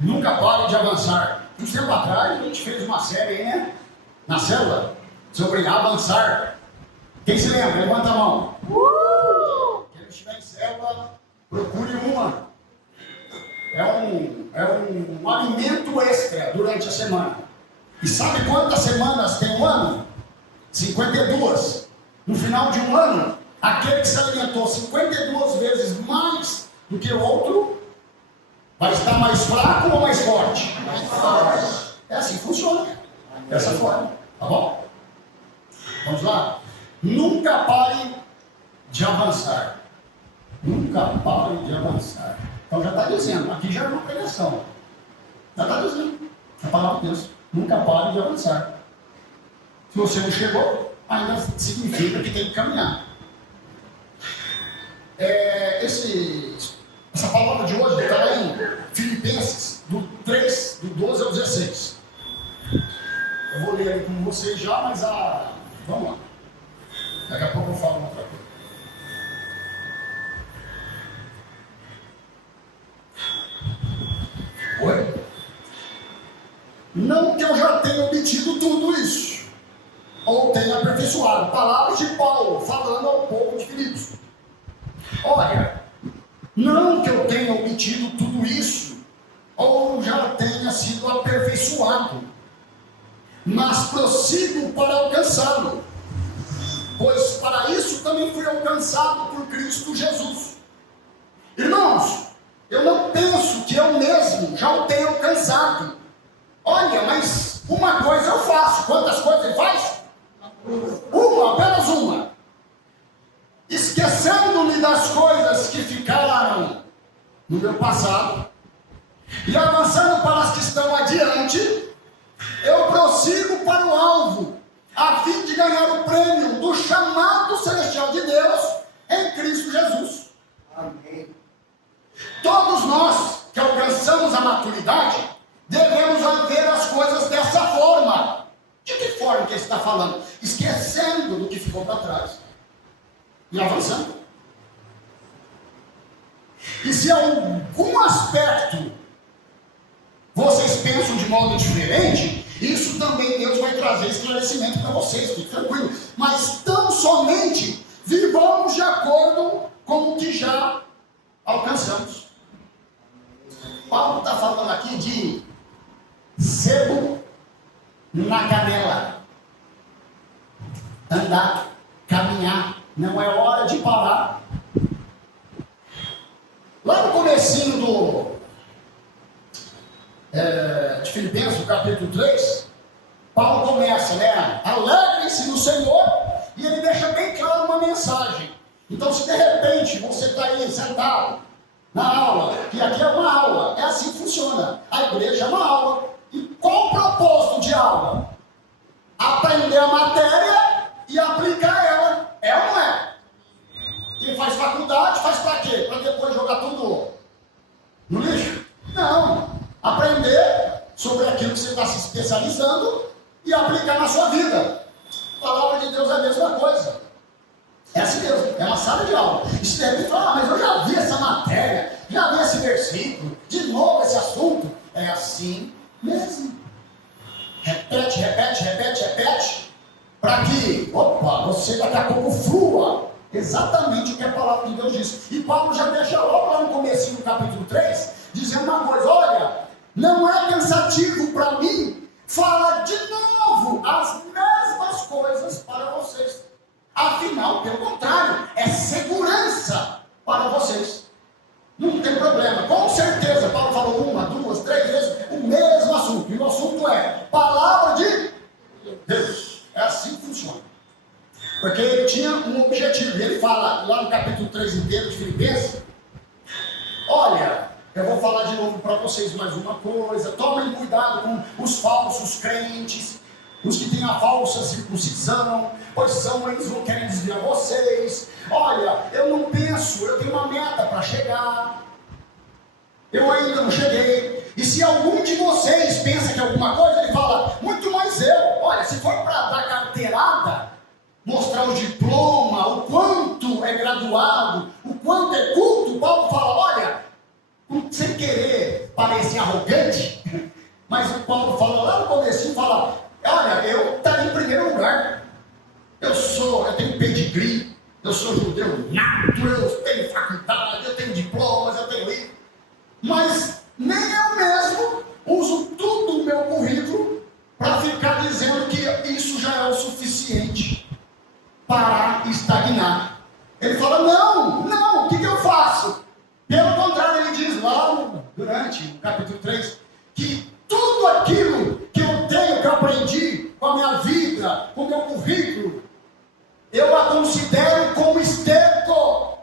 Nunca pare de avançar. Um tempo atrás a gente fez uma série, né? Na célula, sobre avançar. Quem se lembra? Levanta a mão. Quem não estiver em célula, procure uma. É um alimento extra durante a semana. E sabe quantas semanas tem um ano? 52. No final de um ano, aquele que se alimentou 52 vezes mais do que o outro, vai estar mais fraco ou mais forte? Mais forte. É assim que funciona. Dessa forma. Tá bom? Vamos lá? Nunca pare de avançar. Nunca pare de avançar. Então já está dizendo. Aqui já é uma pregação. Já está dizendo. A palavra de Deus. Nunca pare de avançar. Se você não chegou, ainda significa que tem que caminhar. Essa palavra de hoje está lá em Filipenses, do 3, do 12 ao 16. Eu vou ler aí com vocês já, mas vamos lá. Daqui a pouco eu falo uma outra coisa. Oi? Não que eu já tenha obtido tudo isso, ou tenha aperfeiçoado. Palavras de Paulo, falando ao povo de Filipos. Olha, não que eu tenha obtido tudo isso, ou já tenha sido aperfeiçoado, mas prossigo para alcançá-lo, pois para isso também fui alcançado por Cristo Jesus. Irmãos, eu não penso que eu mesmo já o tenha alcançado. Olha, mas uma coisa eu faço. Quantas coisas ele faz? Uma, apenas uma. Esquecendo-me das coisas que ficaram no meu passado e avançando para as que estão adiante, eu prossigo para o alvo, a fim de ganhar o prêmio do chamado celestial de Deus em Cristo Jesus. Amém. Todos nós que alcançamos a maturidade devemos ver as coisas dessa forma. De que forma que ele está falando? Esquecendo do que ficou para trás e avançando. E se algum aspecto vocês pensam de modo diferente, isso também Deus vai trazer esclarecimento para vocês, fique tranquilo. Mas tão somente vivamos de acordo com o que já alcançamos. Paulo está falando aqui de sebo na canela. Andar, caminhar. Não é hora de parar. Lá no comecinho de Filipenses, capítulo 3, Paulo começa, né? Alegrem-se no Senhor, e ele deixa bem claro uma mensagem. Então, se de repente você está aí sentado na aula, que aqui é uma aula, é assim que funciona. A igreja é uma aula. E qual o propósito de aula? Aprender a matéria e aplicar ela. É ou não é? Quem faz faculdade faz para quê? Para depois jogar tudo no lixo? Não. Aprender sobre aquilo que você está se especializando e aplicar na sua vida. A palavra de Deus é a mesma coisa. É assim mesmo, é uma sala de aula. E se deve falar, mas eu já vi essa matéria, já vi esse versículo, de novo esse assunto. É assim mesmo. Repete, repete, repete, repete, para que, você daqui a pouco flua exatamente o que a palavra de Deus diz. E Paulo já deixa logo lá no começo do capítulo 3, dizendo uma coisa: olha, não é cansativo para mim falar de novo as mesmas coisas para vocês. Afinal, pelo contrário, é segurança para vocês. Não tem problema. Com certeza, Paulo falou 1, 2, 3 vezes o mesmo assunto. E o assunto é palavra de Deus. É assim que funciona. Porque ele tinha um objetivo. E ele fala lá no capítulo 3 inteiro de Filipenses: olha, eu vou falar de novo para vocês mais uma coisa. Tomem cuidado com os falsos crentes, os que têm a falsa circuncisão, pois são eles que querem desviar vocês. Olha, eu não penso, eu tenho uma meta para chegar. Eu ainda não cheguei. E se algum de vocês pensa que alguma coisa, ele fala, muito mais eu. Olha, se for para dar carteirada, mostrar o diploma, o quanto é graduado, o quanto é culto, Paulo fala, olha, sem querer parecer arrogante, mas o Paulo fala lá no começo, fala, olha, eu estaria em primeiro lugar. Eu tenho pedigree, eu sou judeu nato, eu tenho faculdade, eu tenho diplomas, eu tenho isso. Mas nem eu mesmo uso tudo o meu currículo para ficar dizendo que isso já é o suficiente para estagnar. Ele fala, não, o que eu faço? Pelo contrário, ele diz lá durante o capítulo 3, que tudo aquilo que eu tenho, que eu aprendi com a minha vida, com o meu currículo, eu a considero como esterco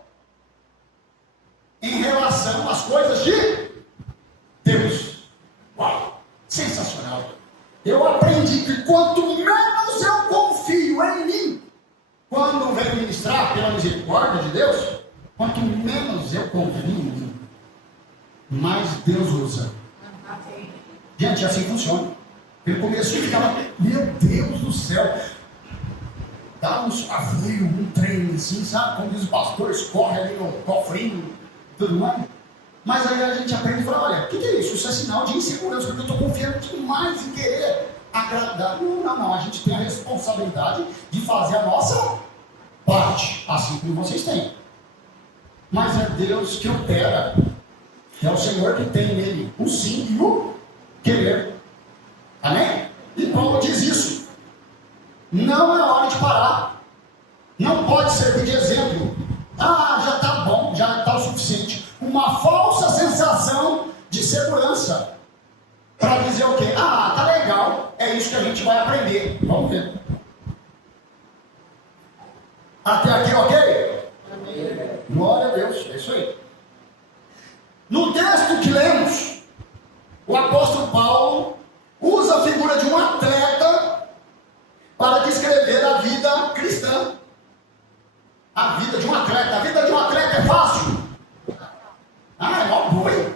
em relação às coisas de Deus. Uau, sensacional. Eu aprendi que quanto menos eu confio em mim, quando venho ministrar pela misericórdia de Deus, quanto menos eu confio em mim, mais Deus usa. Gente, assim funciona. Ele começou e ficava, meu Deus do céu, dá um suavio, um treino assim, sabe? Como diz o pastor, escorre ali no cofrinho, tudo mais. Mas aí a gente aprende e fala, olha, o que é isso? Isso é sinal de insegurança, porque eu estou confiando demais em querer agradar. Não, a gente tem a responsabilidade de fazer a nossa parte, assim como vocês têm. Mas é Deus que opera, é o Senhor que tem nele o sim e o querer. Amém? E Paulo diz isso. Não é hora de parar. Não pode servir de exemplo. Já está bom, já está o suficiente. Uma falsa sensação de segurança. Para dizer o quê? Tá legal, é isso que a gente vai aprender. Vamos ver. Até aqui, ok? Amém. Glória a Deus, é isso aí. No texto que lemos, o apóstolo Paulo usa a figura de um atleta para descrever a vida cristã. A vida de um atleta. A vida de um atleta é fácil? É mó boi. O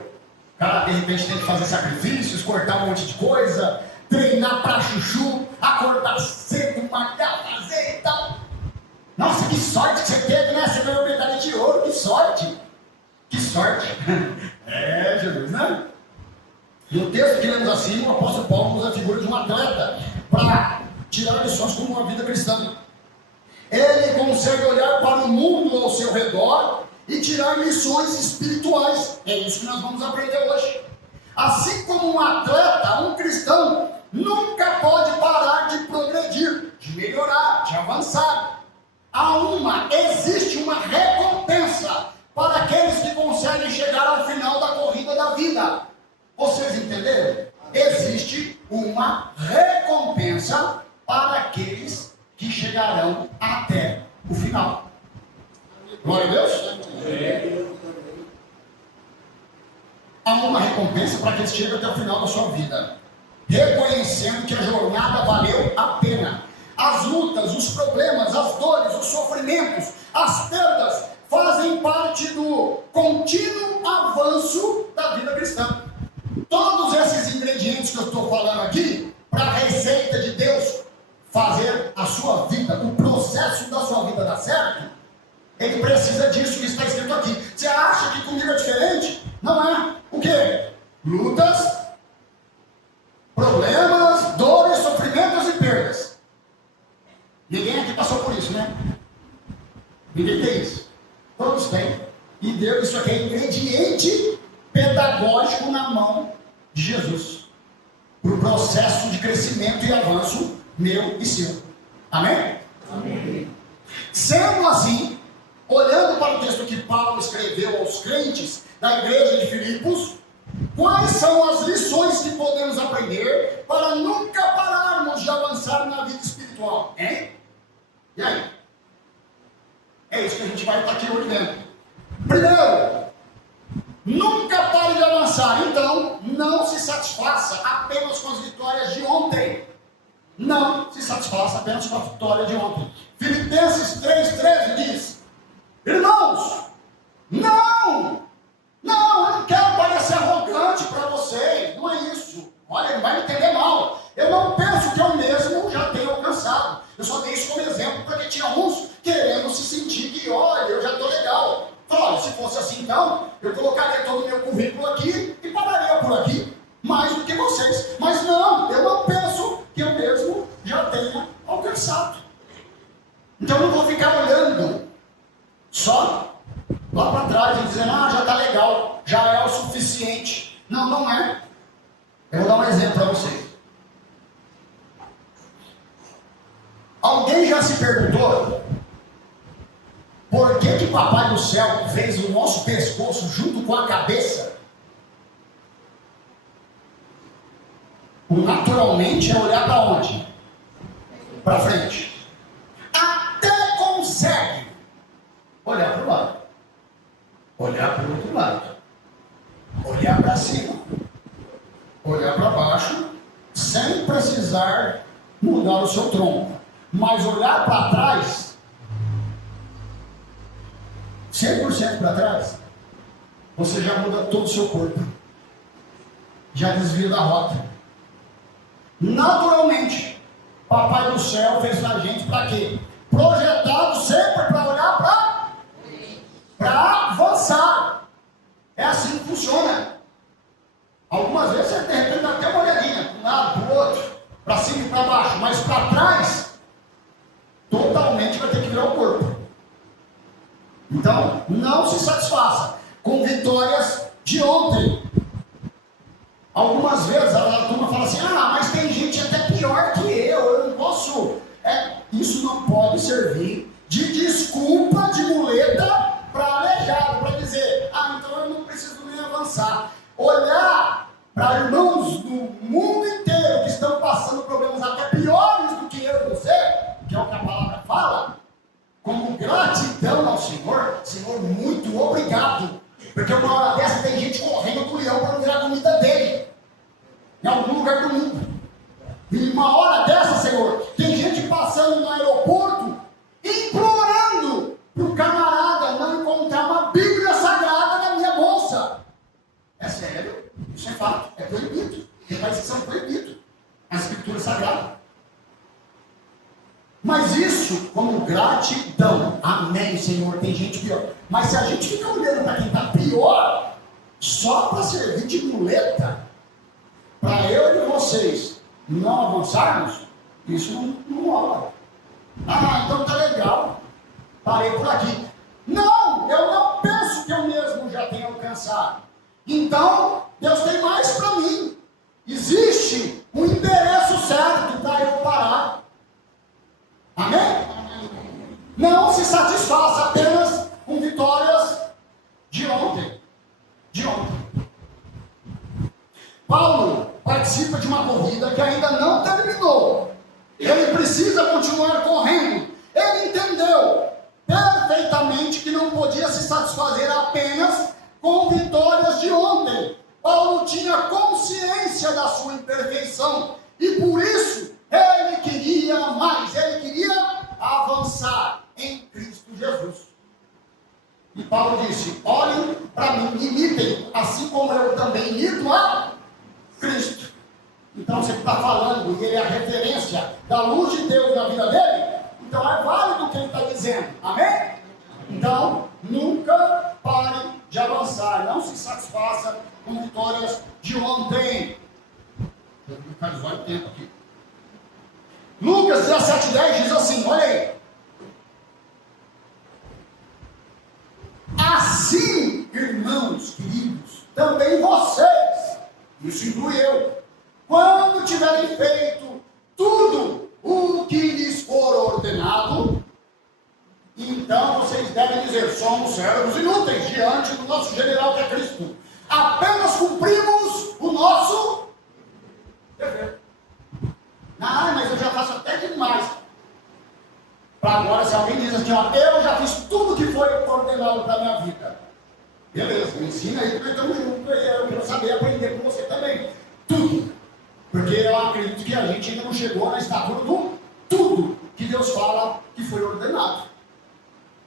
cara de repente tem que fazer sacrifícios, cortar um monte de coisa, treinar para chuchu, acordar cedo, malhar, fazer e tal. Nossa, que sorte que você teve, né? Você ganhou medalha de ouro, que sorte! Que sorte! Jesus, né? No texto que lemos assim, o apóstolo Paulo usa a figura de um atleta para tirar lições como uma vida cristã. Ele consegue olhar para o mundo ao seu redor e tirar lições espirituais. É isso que nós vamos aprender hoje. Assim como um atleta, um cristão, nunca pode parar de progredir, de melhorar, de avançar. Existe uma recompensa para aqueles que conseguem chegar ao final da corrida da vida. Vocês entenderam? Existe uma recompensa para aqueles que chegarão até o final. Glória a Deus? Há uma recompensa para aqueles que chegam até o final da sua vida, reconhecendo que a jornada valeu a pena. As lutas, os problemas, as dores, os sofrimentos, as perdas fazem parte do contínuo avanço da vida cristã. Todos esses ingredientes que eu estou falando aqui, para a receita de Deus fazer a sua vida, o processo da sua vida dar certo, ele precisa disso que está escrito aqui. Você acha que comigo é diferente? Não é. O quê? Lutas, problemas, dores, sofrimentos e perdas. Ninguém aqui passou por isso, né? Ninguém tem isso. Todos têm. E Deus, isso aqui é ingrediente pedagógico na mão de Jesus, para o processo de crescimento e avanço meu e seu. Amém? Amém. Sendo assim, olhando para o texto que Paulo escreveu aos crentes da igreja de Filipos, quais são as lições que podemos aprender para nunca pararmos de avançar na vida espiritual? Hein? E aí? É isso que a gente vai estar aqui hoje vendo. Primeiro, nunca pare de avançar. Então, não se satisfaça apenas com as vitórias de ontem. Não se satisfaça apenas com a vitória de ontem. Filipenses 3,13 diz: irmãos, não, eu não quero parecer arrogante para vocês. Não é isso. Olha, não vai entender mal. Eu não penso que eu mesmo já tenho alcançado. Eu só dei isso como exemplo porque tinha uns querendo se sentir que, olha, eu já estou legal. Olha, se fosse assim então, eu colocaria todo o meu currículo aqui e pararia eu por aqui mais do que vocês. Mas não, eu não penso que eu mesmo já tenha alcançado. Então eu não vou ficar olhando só lá para trás e dizendo, já está legal, já é o suficiente. Não, não é. Eu vou dar um exemplo para vocês. Alguém já se perguntou por que Papai do Céu fez o nosso pescoço junto com a cabeça? Naturalmente é olhar para onde? Para frente. Até consegue olhar para o lado, olhar para o outro lado, olhar para cima, olhar para baixo, sem precisar mudar o seu tronco. Mas olhar para trás, 100% para trás, você já muda todo o seu corpo, já desvia da rota. Naturalmente, Papai do Céu fez a gente para quê? Projetado sempre para olhar para avançar. É assim que funciona. Algumas vezes você de repente dá até uma olhadinha para um lado, para o outro, para cima e para baixo, mas para trás, totalmente vai ter que virar o corpo. Então, não se satisfaça com vitórias de ontem. Algumas vezes a turma fala assim, mas tem gente até pior que eu não posso. Isso não pode servir de desculpa, de muleta para aleijado, para dizer, então eu não preciso nem avançar. Olhar para irmãos do mundo inteiro que estão passando problemas até piores do que eu e você, que é o que a palavra fala, como gratidão ao Senhor, muito obrigado, porque uma hora dessa tem gente correndo do leão para não virar comida dele, em algum lugar do mundo. E uma hora dessa, Senhor, tem gente passando no aeroporto, implorando para o camarada não encontrar uma Bíblia Sagrada na minha bolsa. É sério? Isso é fato, é proibido. Tem países que são proibidos, a Escritura Sagrada. Mas isso como gratidão. Amém, Senhor, tem gente pior. Mas se a gente fica olhando para quem está pior, só para servir de muleta, para eu e vocês não avançarmos, isso não rola. Então tá legal, parei por aqui. Não, eu não penso que eu mesmo já tenho alcançado. Então, Deus tem mais para mim. Existe um endereço certo para eu parar. Amém? Não se satisfaça apenas com vitórias de ontem. Paulo participa de uma corrida que ainda não terminou. Ele precisa continuar correndo. Ele entendeu perfeitamente que não podia se satisfazer apenas com vitórias de ontem. Paulo tinha consciência da sua imperfeição e por isso ele queria mais, ele queria avançar em Cristo Jesus. E Paulo disse, olhem para mim, imitem, assim como eu também imito a Cristo. Então você está falando, e ele é a referência da luz de Deus na vida dele, então é válido o que ele está dizendo, amém? Então, nunca pare de avançar, não se satisfaça com vitórias de ontem. Eu vou ficar de olho tempo aqui. Lucas 17:10 diz assim, olha aí. Assim, irmãos queridos, também vocês, isso inclui eu, quando tiverem feito tudo o que lhes for ordenado, então vocês devem dizer, somos servos inúteis diante do nosso general que é Cristo. Apenas cumprimos o nosso dever. Mas eu já faço até demais. Para agora, se alguém diz assim, eu já fiz tudo que foi ordenado para a minha vida. Beleza, me ensina aí, porque estamos juntos, eu quero saber aprender com você também. Tudo. Porque eu acredito que a gente ainda não chegou na estatura do tudo que Deus fala que foi ordenado.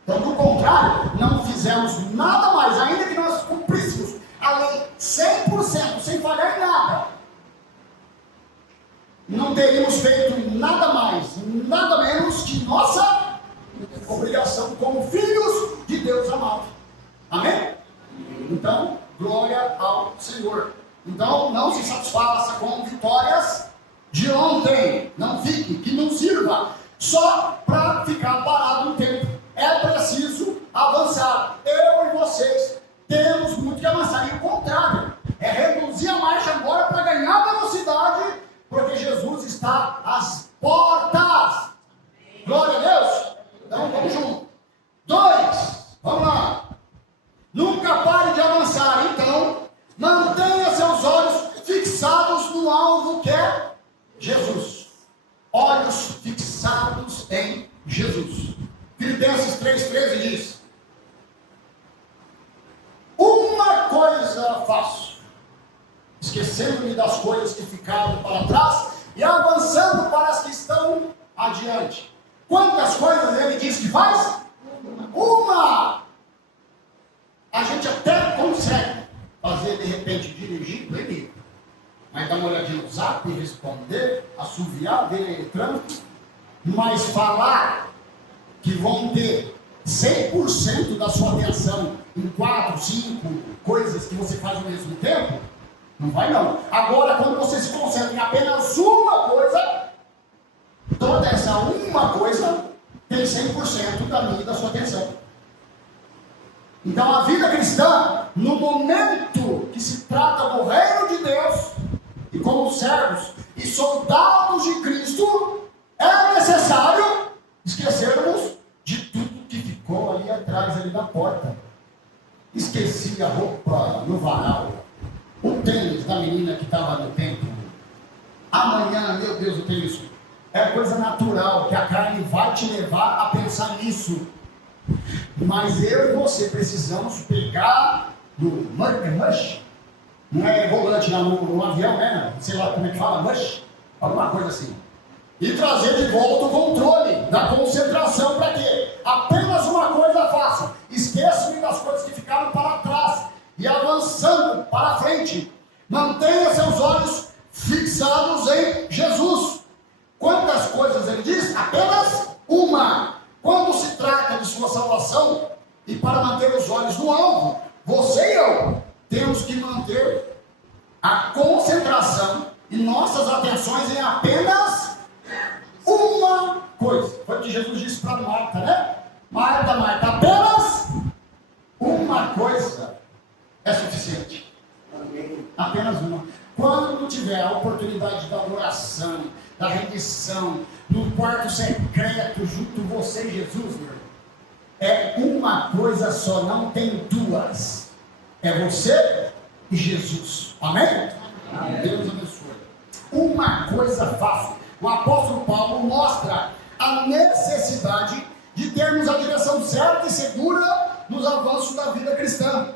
Então, do contrário, não fizemos nada mais, ainda que nós cumpríssemos a lei 100%, sem falhar em nada. Não teríamos feito nada mais, nada menos que nossa obrigação como filhos de Deus amado. Amém? Então, glória ao Senhor. Então, não se satisfaça com vitórias de ontem. Não fique, que não sirva só para ficar parado no tempo. É preciso avançar. Eu e vocês temos muito que avançar. E o contrário, é reduzir a marcha agora para ganhar velocidade, porque Jesus está às portas. Glória a Deus. Então, vamos junto. 2, vamos lá. Nunca pare de avançar. Então, mantenha seus olhos fixados no alvo que é Jesus. Olhos fixados em Jesus. Filipenses 3,13 diz: uma coisa faço, esquecendo-me das coisas que ficaram para trás e avançando para as que estão adiante. Quantas coisas ele diz que faz? Uma! A gente até consegue fazer, de repente, dirigir, ler, mas dar uma olhadinha no zap, responder, assoviar, ver trânsito, mas falar que vão ter 100% da sua atenção em 4, 5 coisas que você faz ao mesmo tempo, não vai não. Agora, quando você se concentra em apenas uma coisa, toda essa uma coisa tem 100% da minha e da sua atenção. Então, a vida cristã, no momento que se trata do reino de Deus, e como servos e soldados de Cristo, é necessário esquecermos de tudo que ficou ali atrás, ali da porta. Esqueci a roupa no varal, o tênis da menina que estava no templo. Amanhã, meu Deus, eu tenho isso. É coisa natural, que a carne vai te levar a pensar nisso. Mas eu e você precisamos pegar no mush, não é volante no avião, né? Sei lá como é que fala, mush, alguma coisa assim. E trazer de volta o controle da concentração para quê? Apenas uma coisa faço: esqueça-me das coisas que ficaram para trás e avançando para frente. Mantenha seus olhos fixados em Jesus. Quantas coisas ele diz? Apenas uma. Quando se trata de sua salvação e para manter os olhos no alvo, você e eu temos que manter a concentração e nossas atenções em apenas uma coisa. Foi o que Jesus disse para Marta, né? Marta, Marta, apenas uma coisa é suficiente. Apenas uma. Quando tiver a oportunidade da oração, da rendição, no quarto secreto, junto você e Jesus, meu irmão, é uma coisa só, não tem duas. É você e Jesus. Amém? Amém. Deus abençoe. Uma coisa fácil. O apóstolo Paulo mostra a necessidade de termos a direção certa e segura nos avanços da vida cristã.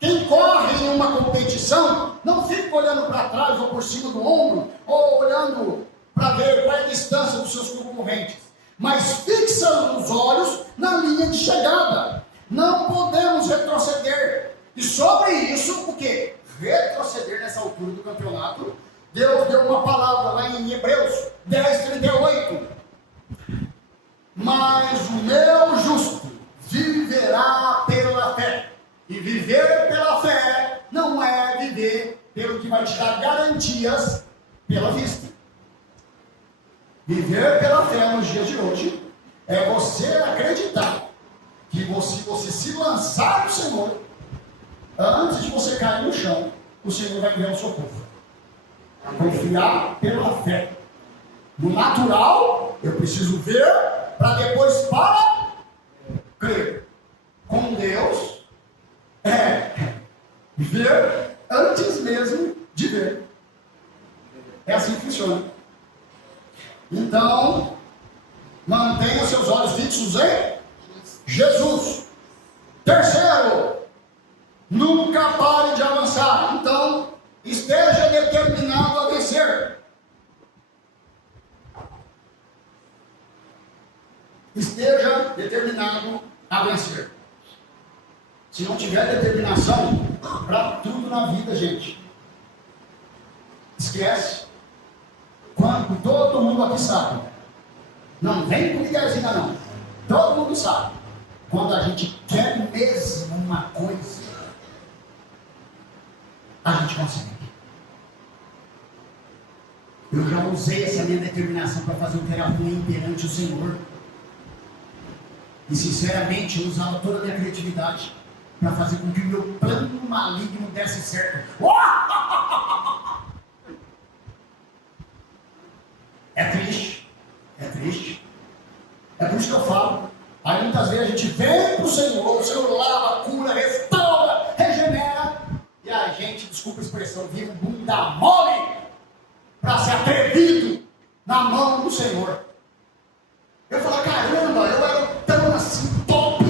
Quem corre em uma competição não fica olhando para trás ou por cima do ombro, ou olhando para ver qual é a distância dos seus concorrentes, mas fixa os olhos na linha de chegada. Não podemos retroceder. E sobre isso, o que? Retroceder nessa altura do campeonato. Deus deu uma palavra lá em Hebreus 10:38. Mas o meu justo viverá pela fé. E viver pela fé não é viver pelo que vai te dar garantias pela vista. Viver pela fé nos dias de hoje é você acreditar que você se lançar no Senhor, antes de você cair no chão, o Senhor vai enviar o socorro. Confiar pela fé. No natural, eu preciso ver para depois para crer. Com Deus, ver antes mesmo de ver. É assim que funciona. Então, mantenha seus olhos fixos em Jesus. Terceiro, nunca pare de avançar. Então, esteja determinado a vencer. Esteja determinado a vencer. Se não tiver determinação para tudo na vida, gente, esquece. Quando todo mundo aqui sabe, não vem com ligarzinha não, todo mundo sabe, quando a gente quer mesmo uma coisa, a gente consegue. Eu já usei essa minha determinação para fazer o que era ruim perante o Senhor. E sinceramente eu usava toda a minha criatividade para fazer com que o meu plano maligno desse certo. É triste. É triste. É por isso que eu falo. Aí muitas vezes a gente vem para o Senhor lava, cura, restaura, regenera. E a gente, desculpa a expressão, vive um bunda mole para ser atrevido na mão do Senhor. Eu falo, caramba, eu era tão assim, top,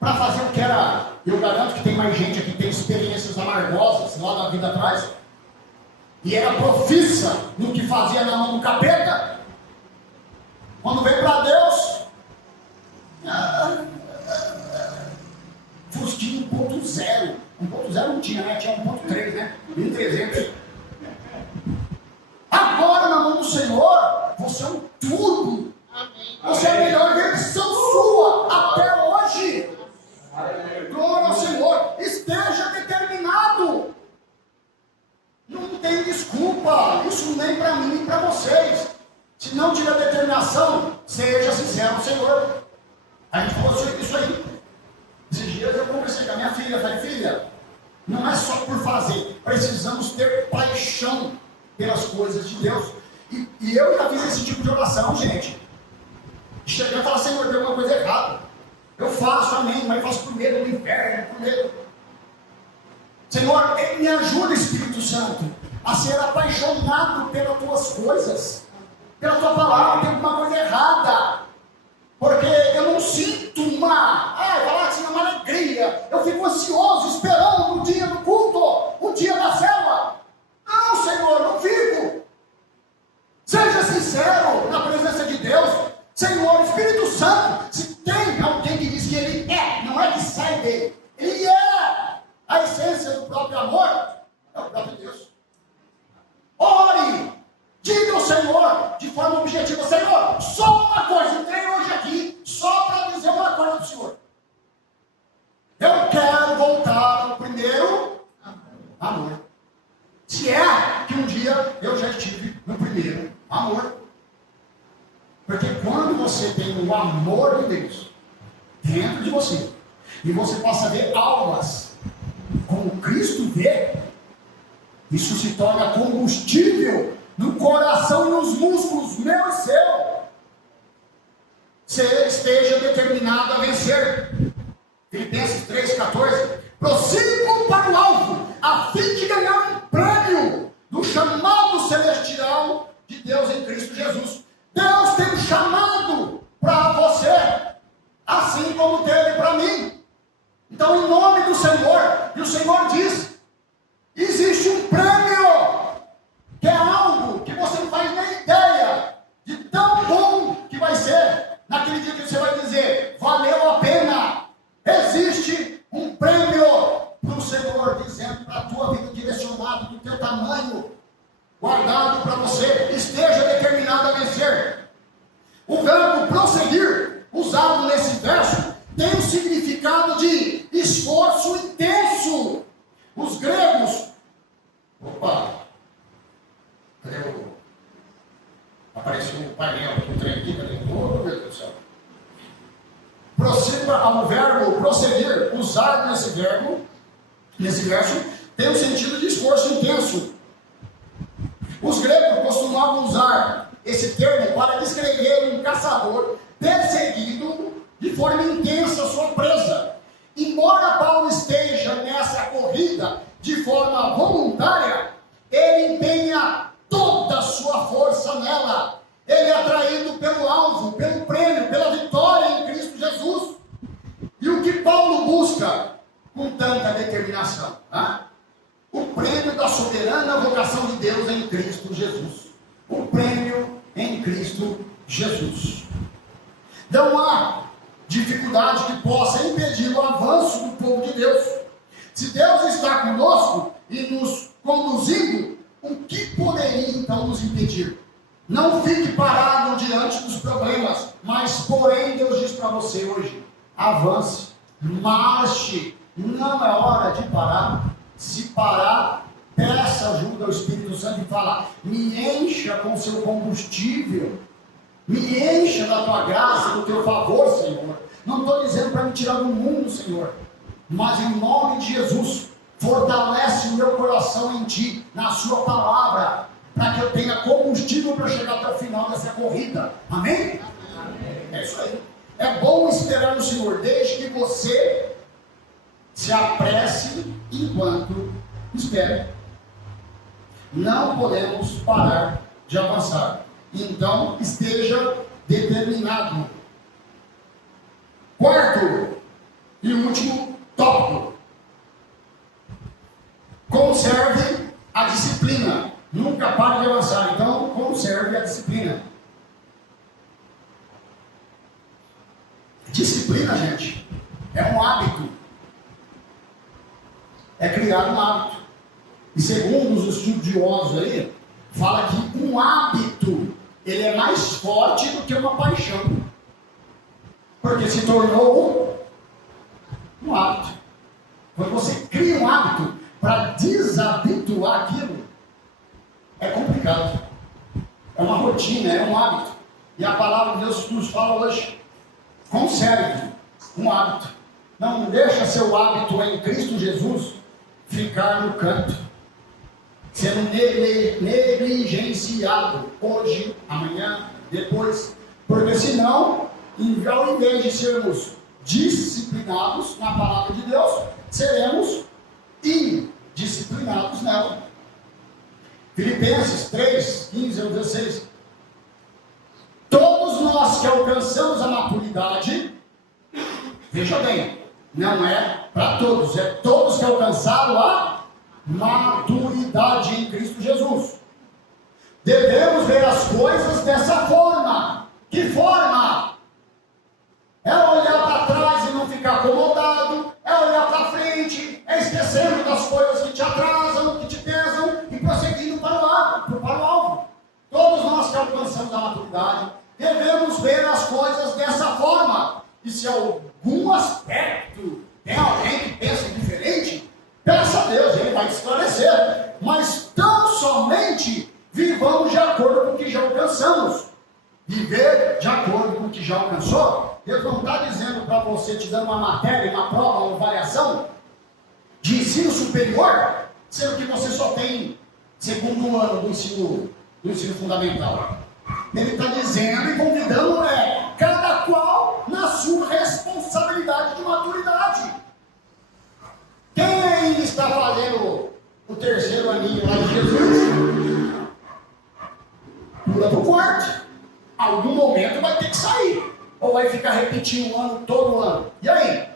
para fazer o que era. Eu garanto que tem mais gente aqui que tem experiências amargosas lá da vida atrás. E era profissa no que fazia na mão do capeta. Quando veio para Deus, Fusquinha 1.0. 1.0 não tinha, né? Tinha 1.3, né? 1300. Agora, na mão do Senhor, você é um turbo. Você é a melhor versão sua até hoje. Glória ao Senhor. Esteja determinado. Não tem desculpa. Isso nem para mim, nem para vocês. Se não tiver determinação, seja sincero ao Senhor. A gente falou sobre isso aí. Esses dias eu conversei com a minha filha. Falei, filha, não é só por fazer. Precisamos ter paixão pelas coisas de Deus. E eu já fiz esse tipo de oração, gente. Cheguei a falar, Senhor, tem alguma coisa errada. Eu faço, amém, mas faço por medo do inferno, por medo. Senhor, me ajuda, Espírito Santo, a ser apaixonado pelas tuas coisas, pela tua palavra. Tem alguma coisa errada, porque eu não sinto uma alegria. Eu fico ansioso, esperando o dia do culto, o dia da célula. Não, Senhor, não fico. Seja sincero na presença de Deus. Senhor, Espírito Santo, se tem alguém que diz que Ele é, não é que sai dele, Ele é a essência do próprio amor, é o próprio Deus. Ore, diga ao Senhor de forma objetiva, Senhor, só uma coisa, entrei hoje aqui só para dizer uma coisa do Senhor. Eu quero voltar ao primeiro amor. Se é que um dia eu já estive no primeiro amor. Porque quando você tem o amor de Deus dentro de você, e você passa a ver almas como Cristo vê, isso se torna combustível no coração e nos músculos, meu e seu. Você esteja determinado a vencer. Filipenses 3,14. Prossigam para o alvo, a fim de ganhar um prêmio do chamado celestial de Deus em Cristo Jesus. Deus tem um chamado para você, assim como teve para mim. Então, em nome do Senhor, e o Senhor diz, existe um prêmio, que é algo que você não faz nem ideia de tão bom que vai ser, naquele dia que você vai dizer, valeu a pena. Existe um prêmio para o Senhor, dizendo para a tua vida, direcionado do teu tamanho, guardado para você. Esteja determinado a vencer. O verbo prosseguir, usado nesse verso, tem o significado de esforço intenso. Os gregos, cadê o... Apareceu um painel do trem aqui, cadê? Oh, meu Deus do céu. Prossiga ao verbo prosseguir, usado nesse verso, tem o sentido de esforço intenso. Os gregos costumavam usar esse termo para descrever um caçador perseguido de forma intensa a sua presa. Embora Paulo esteja nessa corrida de forma voluntária, ele empenha toda a sua força nela. Ele é atraído pelo alvo, pelo prêmio, pela vitória em Cristo Jesus. E o que Paulo busca com tanta determinação? O prêmio da soberana vocação de Deus em Cristo Jesus. O prêmio em Cristo Jesus. Não há dificuldade que possa impedir o avanço do povo de Deus. Se Deus está conosco e nos conduzindo, o que poderia então nos impedir? Não fique parado diante dos problemas, mas porém Deus diz para você hoje, avance, marche, não é hora de parar. Se parar, peça ajuda ao Espírito Santo. Santo e fala: me encha com o seu combustível, me encha da tua graça, do teu favor, Senhor. Não estou dizendo para me tirar do mundo, Senhor, mas em nome de Jesus, fortalece o meu coração em ti, na sua palavra, para que eu tenha combustível para chegar até o final dessa corrida. Amém? Amém. É isso aí. É bom esperar no Senhor, desde que você se apresse enquanto espera. Não podemos parar de avançar. Então, esteja determinado. Quarto e último tópico: conserve a disciplina. Nunca pare de avançar. Então, conserve a disciplina. Disciplina, gente, é um hábito. É criar um hábito. E segundo os estudiosos aí, fala que um hábito, ele é mais forte do que uma paixão. Porque se tornou um hábito. Quando você cria um hábito para desabituar aquilo, é complicado. É uma rotina, é um hábito. E a palavra de Deus nos fala hoje: conserve um hábito. Não deixa seu hábito em Cristo Jesus ficar no canto, sendo negligenciado hoje, amanhã, depois. Porque senão, ao invés de sermos disciplinados na palavra de Deus, seremos indisciplinados nela. Filipenses 3, 15 ao 16. Todos nós que alcançamos a maturidade, veja bem, não é para todos, é todos que alcançaram a maturidade em Cristo Jesus. Devemos ver as coisas dessa forma. Que forma? É olhar para trás e não ficar acomodado, é olhar para frente, é esquecendo das coisas que te atrasam, que te pesam, e prosseguindo para o alvo. Todos nós que alcançamos a maturidade, devemos ver as coisas dessa forma. E se algum aspecto tem alguém que pensa diferente, peça a Deus, Ele vai te esclarecer. Mas tão somente vivamos de acordo com o que já alcançamos. Viver de acordo com o que já alcançou. Deus não está dizendo para você, te dando uma matéria, uma prova, uma avaliação de ensino superior, sendo que você só tem segundo ano do ensino fundamental. Ele está dizendo e convidando cada qual na sua responsabilidade de maturidade. Quem ainda está fazendo o terceiro aninho lá de Jesus, pula para o quarto. Algum momento vai ter que sair. Ou vai ficar repetindo o ano, todo ano. E aí?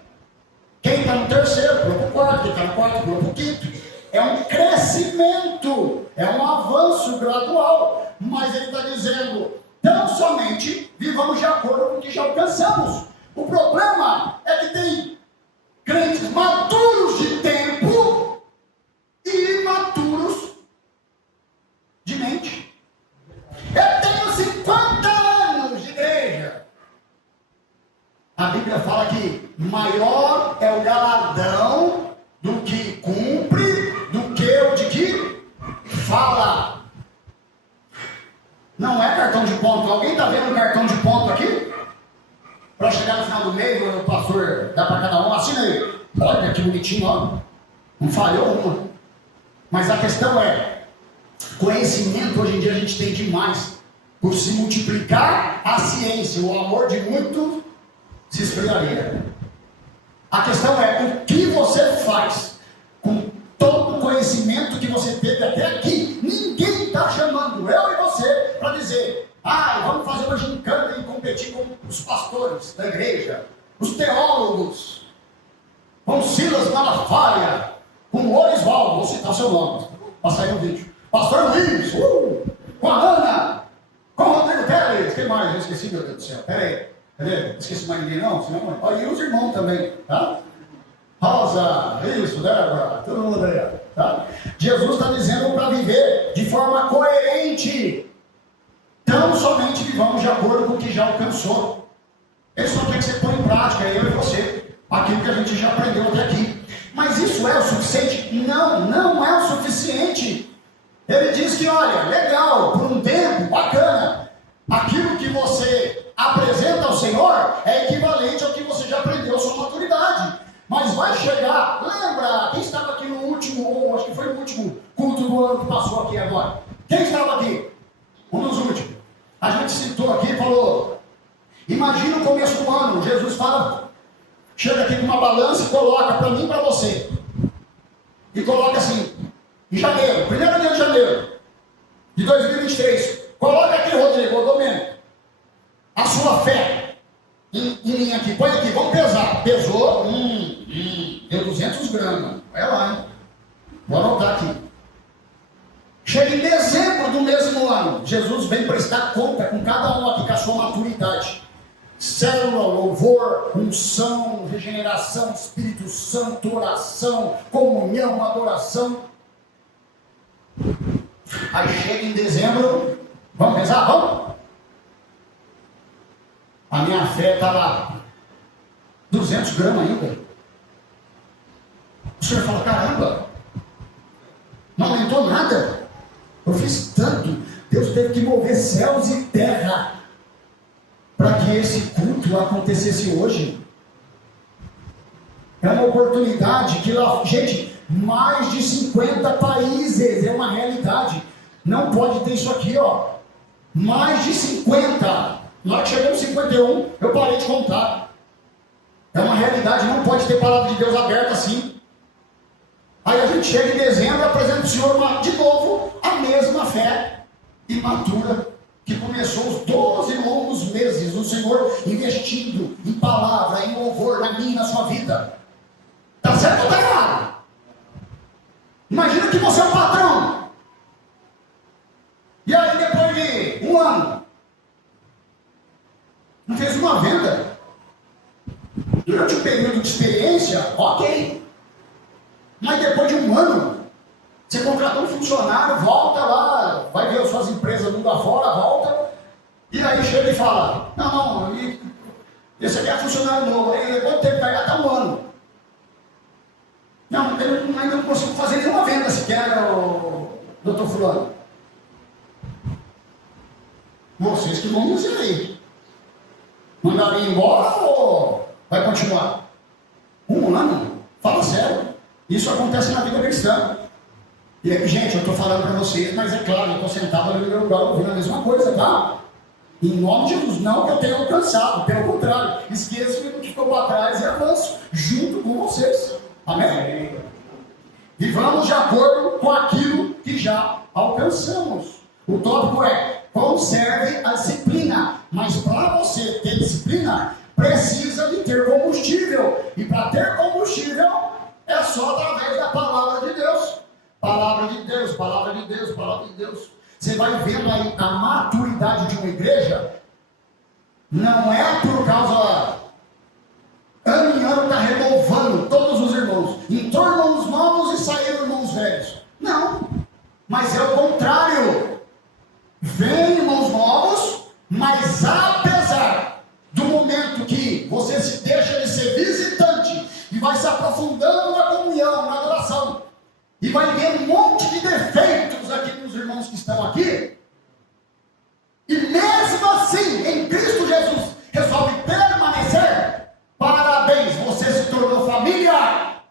Quem está no terceiro, pula para o quarto. Quem está no quarto, pula para o quinto. É um crescimento, é um avanço gradual. Mas ele está dizendo, tão somente vivamos de acordo com o que já alcançamos. O problema é que tem crentes maduros de tempo e imaturos de mente. Eu tenho 50 anos de igreja. A Bíblia fala que maior é o galardão do que cumpre, do que o de que fala. Não é cartão de ponto. Alguém está vendo o cartão de ponto aqui? Para chegar no final do mês, o pastor dá para cada um, assina aí. Olha que bonitinho, ó. Não falhou uma. Mas a questão é, conhecimento hoje em dia a gente tem demais. Por se multiplicar a ciência, o amor de muito se esfriaria. A questão é, o que você faz com todo o conhecimento que você teve até aqui? Ninguém está chamando eu e você para dizer, vamos fazer uma gincana e competir com os pastores da igreja, os teólogos, com Silas Malafaia, com o Orisvaldo, vou citar seu nome, para sair no vídeo. Pastor Luiz, com a Ana, com o Rodrigo Teles, quem mais? Eu esqueci, meu Deus do céu, peraí, esqueci mais ninguém não? Senão, e os irmãos também, tá? Rosa, isso, Débora, todo mundo aí, tá? Jesus está dizendo para viver de forma coerente. Tão somente vivamos de acordo com o que já alcançou. Ele só quer que você põe em prática, eu e você, aquilo que a gente já aprendeu até aqui. Mas isso é o suficiente? Não, não é o suficiente. Ele diz que, olha, legal, por um tempo, bacana, aquilo que você apresenta ao Senhor é equivalente ao que você já aprendeu a sua maturidade. Mas vai chegar, lembra, quem estava aqui no último, ou acho que foi no último culto do ano que passou aqui agora? Quem estava aqui? Um dos últimos. A gente citou aqui e falou, imagina o começo do ano, Jesus fala, chega aqui com uma balança e coloca para mim e para você. E coloca assim, em janeiro, primeiro dia de janeiro de 2023. Coloca aqui, Rodrigo, ou Domênico, a sua fé em mim aqui. Põe aqui, vamos pesar. Pesou, deu 200 gramas. Vai lá, hein? Vou anotar aqui. Chega em dezembro do mesmo ano, Jesus vem prestar conta com cada um aqui com a sua maturidade. Célula, louvor, unção, regeneração, Espírito Santo, oração, comunhão, adoração. Aí chega em dezembro, vamos pesar? Vamos? A minha fé está lá, 200 gramas ainda. O senhor fala, caramba, não aumentou nada. Eu fiz tanto, Deus teve que mover céus e terra para que esse culto acontecesse hoje. É uma oportunidade que lá, gente, mais de 50 países, é uma realidade. Não pode ter isso aqui, ó. Mais de 50. Na hora que chegamos em 51, eu parei de contar. É uma realidade, não pode ter palavra de Deus aberta assim. Aí a gente chega em dezembro e apresenta o Senhor de novo a mesma fé imatura que começou os 12 longos meses, o Senhor investindo em palavra, em louvor, na minha e na sua vida. Está certo ou está errado? Imagina que você é o patrão. E aí depois de um ano, não fez uma venda. Durante o período de experiência, ok. Mas depois de um ano, você contratou um funcionário, volta lá, vai ver as suas empresas mundo afora, volta, e aí chega e fala, não, esse aqui é funcionário novo, aí depois de tempo vai gastar um ano. Não, eu ainda não consigo fazer nenhuma venda sequer, o doutor fulano. Vocês que vão dizer aí. Mandaram ir embora ou vai continuar? Um ano? Fala sério. Isso acontece na vida cristã. E aí, gente, eu estou falando para vocês, mas é claro, eu estou sentado ali no meu lugar ouvindo a mesma coisa, tá? Em nome de Jesus, não que eu tenha alcançado, pelo contrário, esqueço que ficou para trás e avanço junto com vocês. Amém? Vivamos de acordo com aquilo que já alcançamos. O tópico é, conserve a disciplina. Mas para você ter disciplina, precisa de ter combustível. E para ter combustível, é só através da palavra de Deus. Palavra de Deus, palavra de Deus, palavra de Deus. Você vai vendo aí a maturidade de uma igreja. Não é por causa... Ano em ano está renovando todos os irmãos. Entrou irmãos novos e saíram irmãos velhos. Não. Mas é o contrário. Vem irmãos novos, mas apesar do momento que você se deixa de ser visitante e vai se aprofundando na comunhão, na adoração, e vai ver um monte de defeitos aqui nos irmãos que estão aqui, e mesmo assim, em Cristo Jesus, resolve permanecer, parabéns, você se tornou família,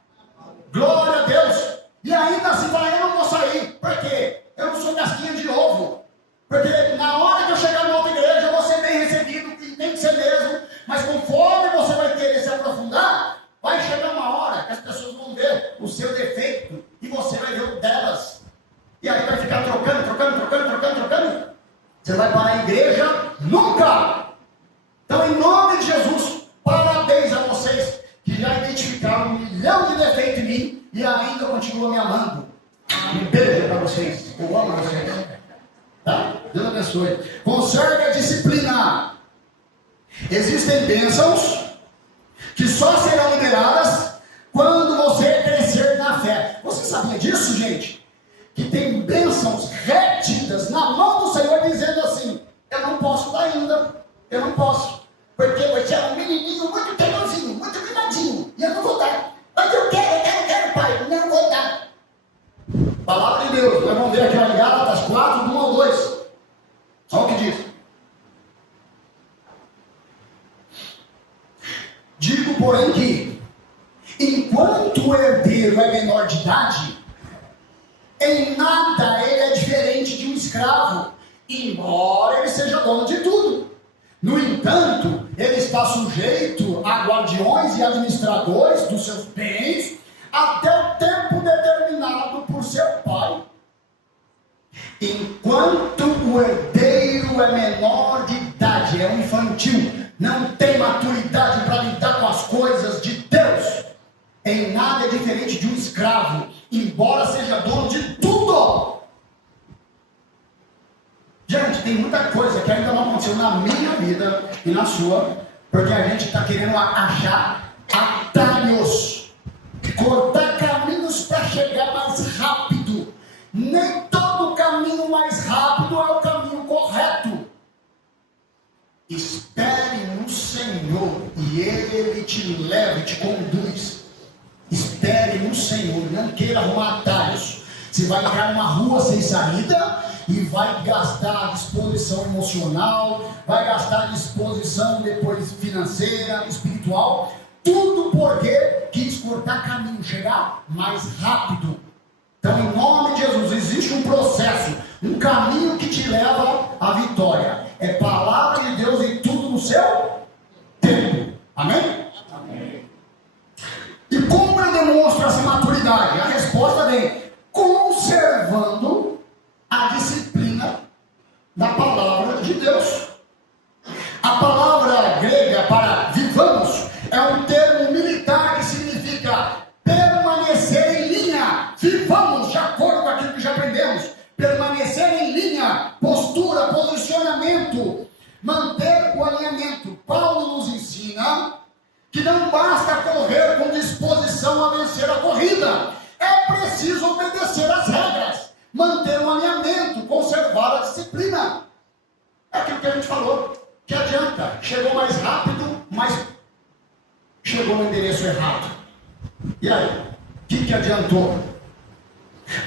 glória a Deus, e ainda assim fala, eu não vou sair, por quê? Eu não sou casquinha de ovo, porque na hora que eu chegar na outra igreja, eu vou ser bem recebido, e tem que ser mesmo, mas conforme você vai querer se aprofundar, vai chegar uma hora que as pessoas vão ver o seu defeito, e você vai ver o delas, e aí vai ficar trocando. Você vai para a igreja? Nunca! Então, em nome de Jesus, parabéns a vocês que já identificaram 1 milhão de defeitos em mim e ainda continuam me amando. Um beijo para vocês. Eu amo vocês. Tá? Deus abençoe. Conserve a disciplina. Existem bênçãos que só serão liberadas quando você crescer na fé. Você sabia disso, gente? Que tem bênçãos retidas na mão do Senhor dizendo assim, eu não posso dar ainda, eu não posso, porque você é um menininho muito teimosinho, muito mimadinho, e eu não vou dar. Mas eu quero, pai, não vou dar. Palavra de Deus, nós vamos ver aqui, olha, escravo, embora ele seja dono de tudo. No entanto, ele está sujeito a guardiões e administradores dos seus bens até o tempo determinado por seu pai. Enquanto o herdeiro é menor de idade, é um infantil, não tem maturidade para lidar com as coisas de Deus, em nada é diferente de um escravo, embora seja dono de tudo. Gente, tem muita coisa que ainda não aconteceu na minha vida e na sua, porque a gente está querendo achar atalhos, cortar caminhos para chegar mais rápido. Nem todo caminho mais rápido é o caminho correto. Espere no Senhor e Ele te leva e te conduz. Espere no Senhor, não queira arrumar atalhos. Você vai entrar numa rua sem saída e vai gastar disposição emocional, vai gastar disposição depois financeira, espiritual, tudo porque quis cortar caminho, chegar mais rápido. Então, em nome de Jesus, existe um processo, um caminho que te leva à vitória. É palavra de Deus e tudo no seu tempo. Amém? Amém. E como eu demonstro essa maturidade? A resposta vem conservando a disciplina da palavra de Deus. A palavra grega para vivamos é um termo militar que significa permanecer em linha. Vivamos de acordo com aquilo que já aprendemos. Permanecer em linha, postura, posicionamento, manter o alinhamento. Paulo nos ensina que não basta correr com disposição a vencer a corrida. É preciso obedecer às regras, manter um alinhamento, conservar a disciplina. É aquilo que a gente falou. Que adianta? Chegou mais rápido, mas chegou no endereço errado. E aí? O que adiantou?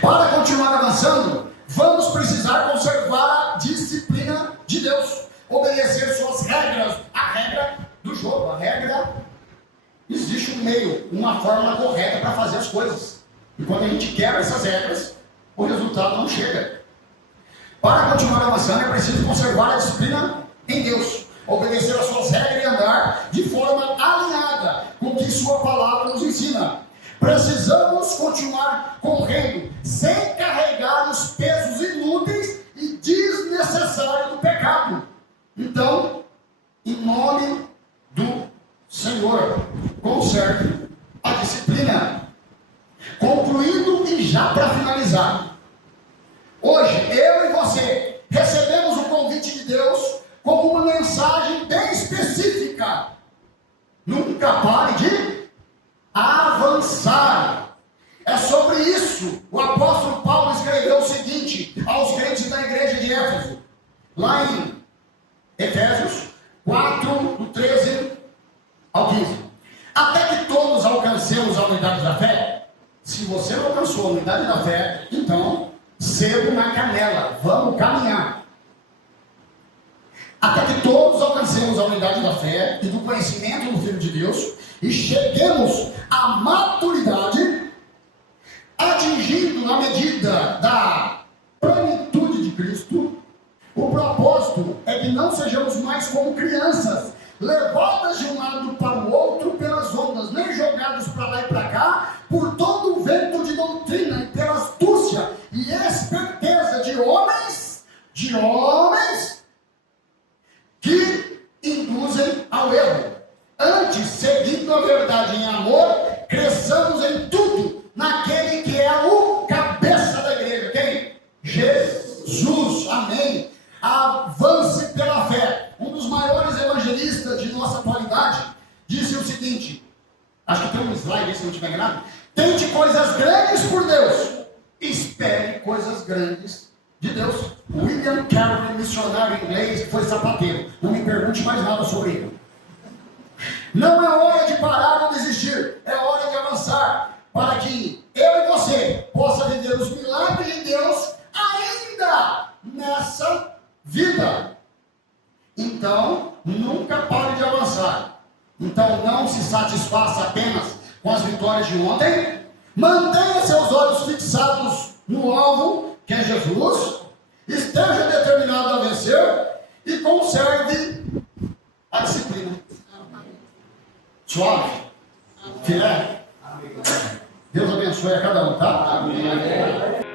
Para continuar avançando, vamos precisar conservar a disciplina de Deus. Obedecer suas regras. A regra do jogo. A regra, existe um meio, uma forma correta para fazer as coisas. E quando a gente quebra essas regras, o resultado não chega. Para continuar avançando, é preciso conservar a disciplina em Deus. Obedecer às suas regras e andar de forma alinhada com o que sua palavra nos ensina. Precisamos continuar correndo, sem carregar os pesos inúteis e desnecessários do pecado. Então, em nome do Senhor, conserve a disciplina. Concluindo e já para finalizar, hoje eu e você recebemos o convite de Deus como uma mensagem bem específica. Nunca pare de avançar. É sobre isso. O apóstolo Paulo escreveu o seguinte aos crentes da igreja de Éfeso, lá em Efésios 4, do 13 ao 15. Até que todos alcancemos a unidade da fé. Se você não alcançou a unidade da fé, então, sebo na canela, vamos caminhar. Até que todos alcancemos a unidade da fé e do conhecimento do Filho de Deus e cheguemos à maturidade, atingindo na medida da plenitude de Cristo. O propósito é que não sejamos mais como crianças, levadas de um lado para o outro pelas ondas, nem jogados para lá e para cá, por todo o vento de doutrina e pela astúcia e esperteza de homens que induzem ao erro. Antes, seguindo a verdade em amor, cresçamos em tudo naquele que é o cabeça da igreja. Quem? Jesus. Amém. Avance pela fé. Um dos maiores evangelistas de nossa atualidade disse o seguinte, acho que tem um slide aí se não estiver enganado: tente coisas grandes por Deus, espere coisas grandes de Deus. William Carey, missionário inglês, que foi sapateiro. Não me pergunte mais nada sobre ele. Não é hora de parar ou desistir, é hora de avançar, para que eu e você possa viver os milagres de Deus ainda nessa vida. Então, nunca pare de avançar. Então, não se satisfaça apenas com as vitórias de ontem. Mantenha seus olhos fixados no alvo, que é Jesus, esteja determinado a vencer e conserve a disciplina. Suave. Filé. Deus abençoe a cada um, tá? Amém.